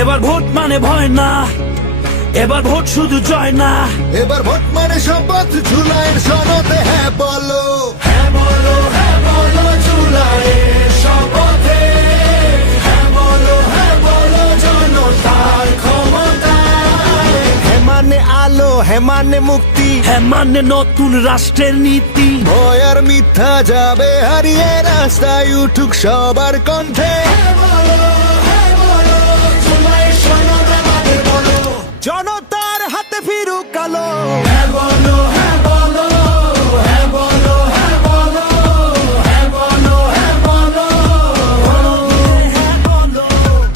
এবার ভোট মানে ভয় না, এবার ভোট শুধু জয় না, এবার ভোট মানে শপথ, জুলাইয়ের সনদে হ্যাঁ বলো, হ্যাঁ বলো, হ্যাঁ বলো জুলাইয়ের শপথে, হ্যাঁ বলো জনতার ক্ষমতায়। হ্যাঁ মানে আলো, হ্যাঁ মানে মুক্তি, হ্যাঁ মানে নতুন রাষ্ট্রের নীতি। ভয় আর মিথ্যা যাবে হারিয়ে, রাস্তায় উঠুক সবার কণ্ঠে। জনতার হাতে ফিরুক কালো, হ্যাঁ বলো, হ্যাঁ বলো, হ্যাঁ বলো, হ্যাঁ বলো, হ্যাঁ বলো, হ্যাঁ বলো, হ্যাঁ বলো, হ্যাঁ বলো,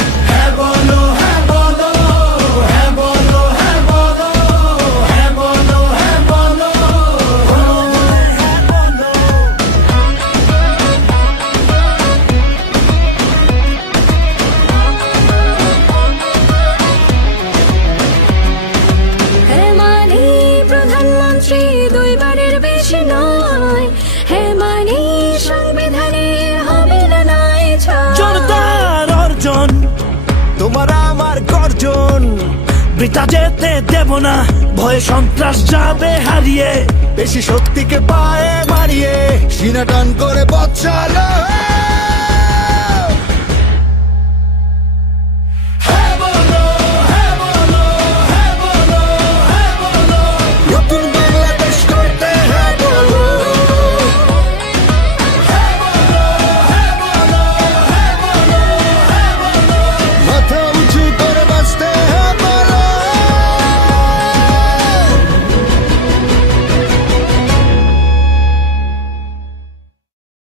হ্যাঁ বলো, হ্যাঁ বলো, হ্যাঁ বলো, হ্যাঁ বলো, হ্যাঁ বলো, হ্যাঁ বলো। হ্যাঁ মানে প্রধানমন্ত্রী দুইবারের বেশি নয়, হ্যাঁ মানে সংবিধানে হবে না নাই ছাড়। জনতার অর্জন তোমার আমার গর্জন, বৃথা যেতে দেব না, ভয়ে সন্ত্রাস যাবে হারিয়ে। বেশি শক্তিকে পায়ে মারিয়ে সিনা টান করে পথ চালো।